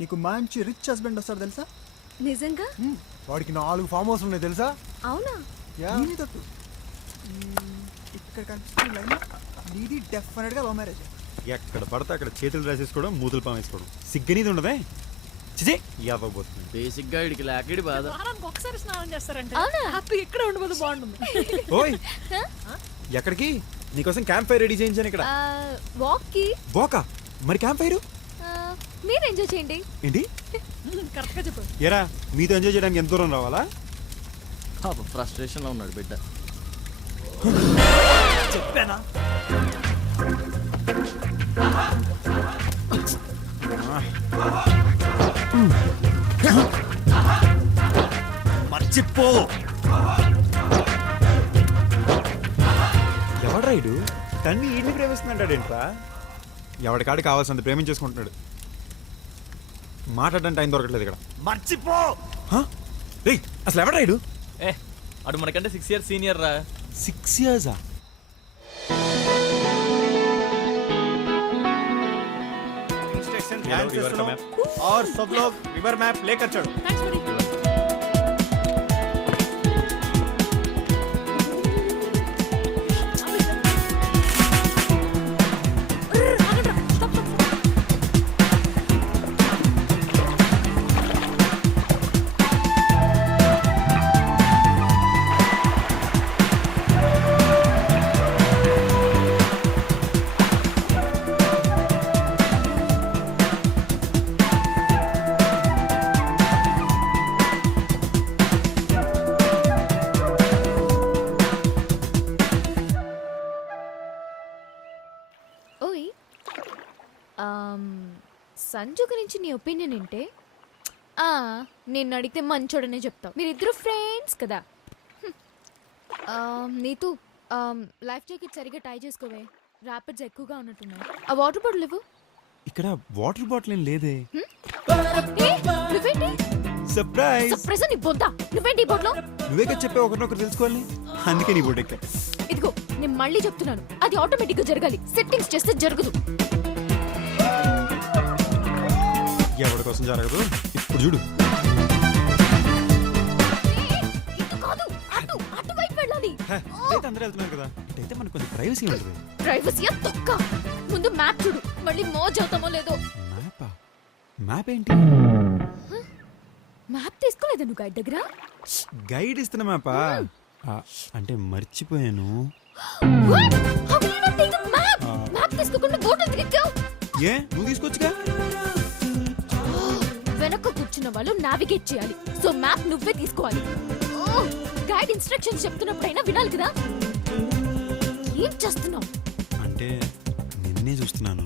నీకు మంచి rich husband వస్తాడు తెలుసా? నిజంగా? వాడికి 4 ఫామ్ హౌస్ ఉన్నాయి తెలుసా? అవునా? ఇక్కడ కనిపిస్తున్న లైన్ నీది డెఫినెట్గా లవ్ మ్యారేజ్. ఎక్కడ పడితే అక్కడ చేతులు రాసేసుకోవడం, మూతులు పామేసుకోవడం, సిగ్గనీది ఉండదే. చిజే యాదవబోతుంది. బేసిక్ గా ఇడికి లాకిడి బాధ. వారానికి ఒకసారి స్నానం చేస్తారంటే అవునా? హ్యాపీ ఇక్కడ ఉండబోదు బాగుంటుంది. ఓయ్ ఎక్కడికి? నీకోసం క్యాంప్ ఫైర్ రెడీ చేయించాను ఇక్కడ. వాక్ కి. వాకా? మరి క్యాంప్ ఫైర్ మీరు ఎంజాయ్ చేయండి. ఏంటి? కరెక్ట్ గా చెప్పు. ఎరా మీతో ఎంజాయ్ చేయడానికి ఎంత దూరం రావాలా? ఫ్రస్ట్రేషన్ లో ఉన్నాడు బిడ్డ. చెప్పానా? మర్చిపో. ఎవడ్రా ఇడు? తన్ని ఈడిని ప్రేమిస్తున్నాడేంట్రా? ఎవడికాడు కావాల్సినంత ప్రేమించేసుకుంటున్నాడు. మాట్లాడడానికి టైం దొరకట్లేదు ఇక్కడ. మర్చిపో. రేయ్ అసలు ఎవడ్రా ఇడు? అడు మనకంటే 6 years సీనియర్ రా. 6 years? और सब लोग रिवर मैप लेकर चलो. Thanks buddy. ఓయ్ సంజు గురించి నీ ఒపీనియన్ ఏంటే? నిన్ను అడిగితే మంచోడనే చెప్తావు. మీరిద్దరు ఫ్రెండ్స్ కదా. నీతు లైఫ్ జాకెట్ సరిగ్గా టై చేసుకోవే. ర్యాపిడ్స్ ఎక్కువగా ఉన్నట్టున్నాయి. ఆ వాటర్ బాటిల్ ఇవ్వు. ఇక్కడ వాటర్ బాటిల్ ఏం లేదే. నువ్వేంటి సర్ప్రైజ్. సర్ప్రైజ్ నీ బొద్దా? నువ్వేంటి ఈ బోట్లో? నువ్వే కదా చెప్పే ఒకరినొకరు తెలుసుకోవాలి, అందుకే నీ బోట్ ఎక్కా. ఇదిగో నేను మళ్ళీ చెప్తున్నాను, అది ఆటోమేటిక్ గా జరగాలి. సెట్టింగ్స్ చేస్తే జరగదు. ఎవరి కోసం జరగదు ఇప్పుడు చూడు. కాదు, అటువైపు వెళ్ళాలి. అయితే అందరూ వెళ్తున్నారు కదా, ఇటైతే మనకు కొంచెం ప్రైవసీ ఉంటుంది. ప్రైవసీయా తొక్క. ముందు మ్యాప్ చూడు, మళ్ళీ మోజ్ అవుతామో లేదో. మ్యాపా? మ్యాప్ ఏంటి? మ్యాప్ తీసుకోలేదా నువ్వు గైడ్ దగ్గర? గైడ్ ఇస్తున్న మ్యాపా? అంటే మర్చిపోయాను. What? How can you not take the map? Map తీసుకోకుండా బోట్ ఎందుకు ఎక్కావు? ఏ నువ్వు తీసుకొచ్చుగా. వెనక కూర్చున్న వాళ్ళు నావిగేట్ చేయాలి, సో మ్యాప్ నువ్వే తీసుకోవాలి. గైడ్ ఇన్స్ట్రక్షన్స్ చెప్తున్నప్పుడైనా వినాలి కదా. ఏం చేస్తున్నావు? అంటే నిన్నే చూస్తున్నాను.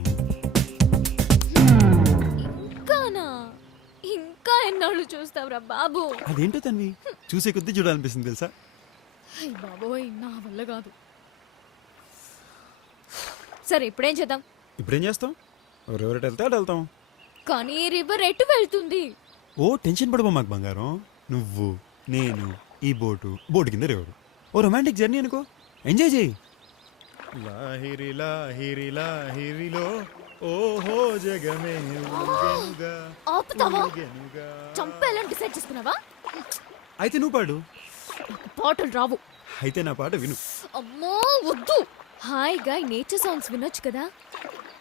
ఇంకానా? ఇంకా ఎన్నాళ్ళు చూస్తావురా బాబు? అదేంటో తన్వి చూసే కొద్దీ చూడాలనిపిస్తుంది తెలుసా. అయ్య బాబోయ్, నా వల్ల కాదు. సరే ఇప్పుడేం చేద్దాం? ఇప్పుడేం చేస్తాం? ఎవరెవరైతే వెళ్తే అటు వెళ్తాం. కానీ రివర్ ఎటు వెళ్తుంది? ఓ టెన్షన్ పడబో మాకు బంగారం. నువ్వు నేను ఈ బోటు కింద రేవుడు. ఓ రొమాంటిక్ జర్నీ అనుకో, ఎంజాయ్ చేయి. లాహిరి లాహిరి లాహిరిలో ఓహో జగమే ఊగెనుగా. ఆపుతావా? ఊగెనుగా. చంపేయాలని డిసైడ్ చేసుకున్నావా? అయితే నువ్వు పాడు. పాటలు రావు. అయితే నా పాట విను. అమ్మో వద్దు. హాయిగా నేచర్ సాంగ్స్ వినొచ్చు కదా.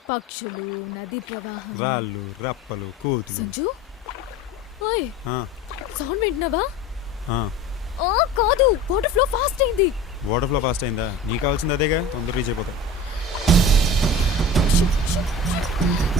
పక్షులు, నది ప్రవాహం, రాళ్ళు రప్పలు కోతులు. సంజు ఓయ్ ఆ, సౌండ్ వింటున్నావా? ఆ. కాదు, వాటర్ ఫ్లో ఫాస్ట్ అయింది. వాటర్ ఫ్లో ఫాస్ట్ అయిందా? నీకు కావాల్సింది అదేగా, తొందర రీచ్ అయిపోతాయి. సంజు, please,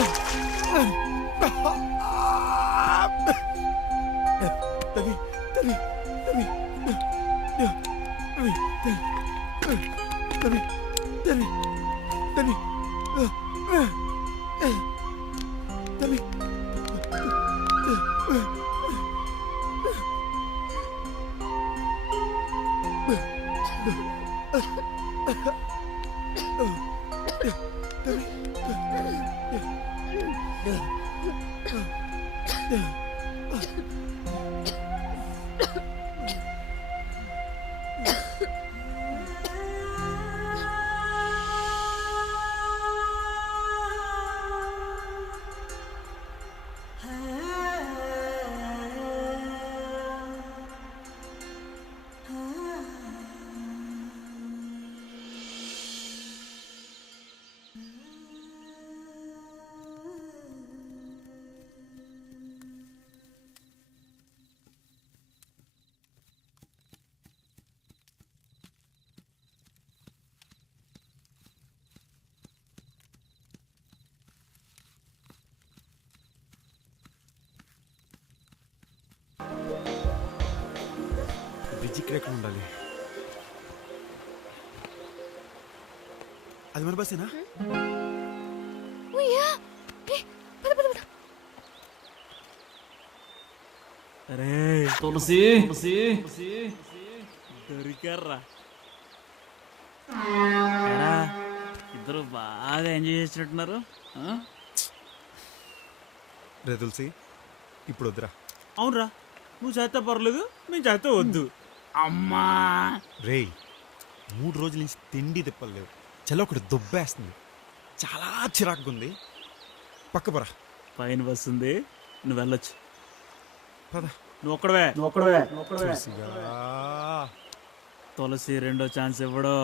తవి తవి తవి తవి తవి తవి తవి బ్రిడ్జ్ ఇక్కడ ఎక్కడ ఉండాలి? అది మన బస్సేనా? ఉయ్యా. ఏ, పద, పద, పద. అరే తులసి దొరికారా. ఇద్దరు బాగా ఎంజాయ్ చేసినట్టున్నారు. రే తులసి, ఇప్పుడు వద్దురా. అవునరా, నువ్వు చేస్తే పర్లేదు, మేము చేస్తే వద్దు. అమ్మా రేయ్, 3 రోజుల నుంచి తిండి తిప్పలేదు. చలో ఒకటి దుబ్బేస్తుంది, చాలా చిరాకుగా ఉంది. పక్క పరా. పైన వస్తుంది, నువ్వు వెళ్ళొచ్చు. పద. నువ్వు ఒక్కడవే. తులసిగా. తులసి రెండో ఛాన్స్ ఇవ్వడు.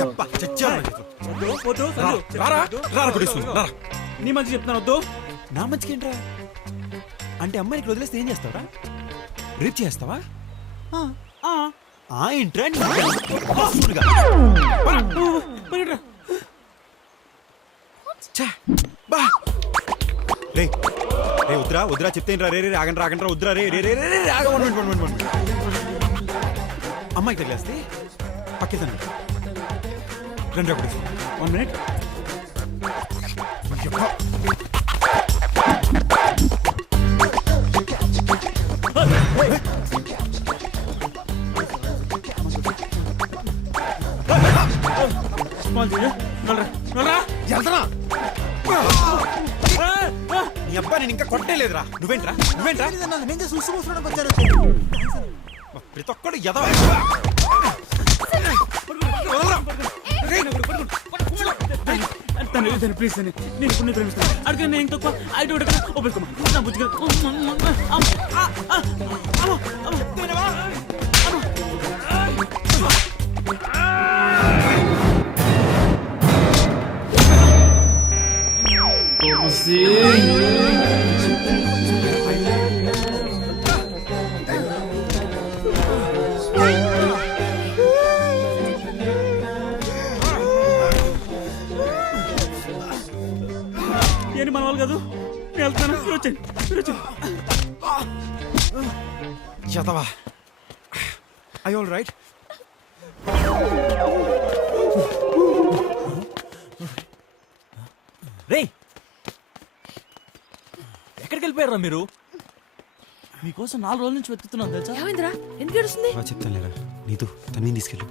యబ్బ, చచ్చాను నా చేతిలో. రారా, రారా కొట్టేసుకుంది, రారా. నీ మంచి చెప్తాను, వద్దు. నా మంచికి ఏంట్రా? అంటే అమ్మాయికి వదిలేస్తే ఏం చేస్తావరా? రేప్ చేస్తావా? ఏంట్రా రే రే వద్దురా చెప్తేరా. రే రే ఆగండ్రా వద్దురా. రే రే రే రే అమ్మాయికి తగిలేస్తే పక్కేతాను. రండి ఒకటి 1 minute. నీ అబ్బా నేను ఇంకా కొట్టలేదురా. నువ్వేంట్రా ప్రతి ఒక్కడు ఎదవ. ప్లీజ్ నేను ఇప్పుడు ప్రేమిస్తాను. అడిగి నేను తక్కువ ఐదు ఒప్పుకోమా బుద్ధిగా. ఏంటి మన వాళ్ళు కాదు, నేను వెళ్తాను. వచ్చాను. ఎదవా. I all right? రేయ్, ఎక్కడికి వెళ్ళిపోయారా మీరు? మీకోసం 4 రోజుల నుంచి వెతుకుతున్నాను తెలుసా. ఏమైందిరా, ఎందుకు ఏడుస్తుంది? చెప్తాను లేరా. నీతో తనని తీసుకెళ్ళు.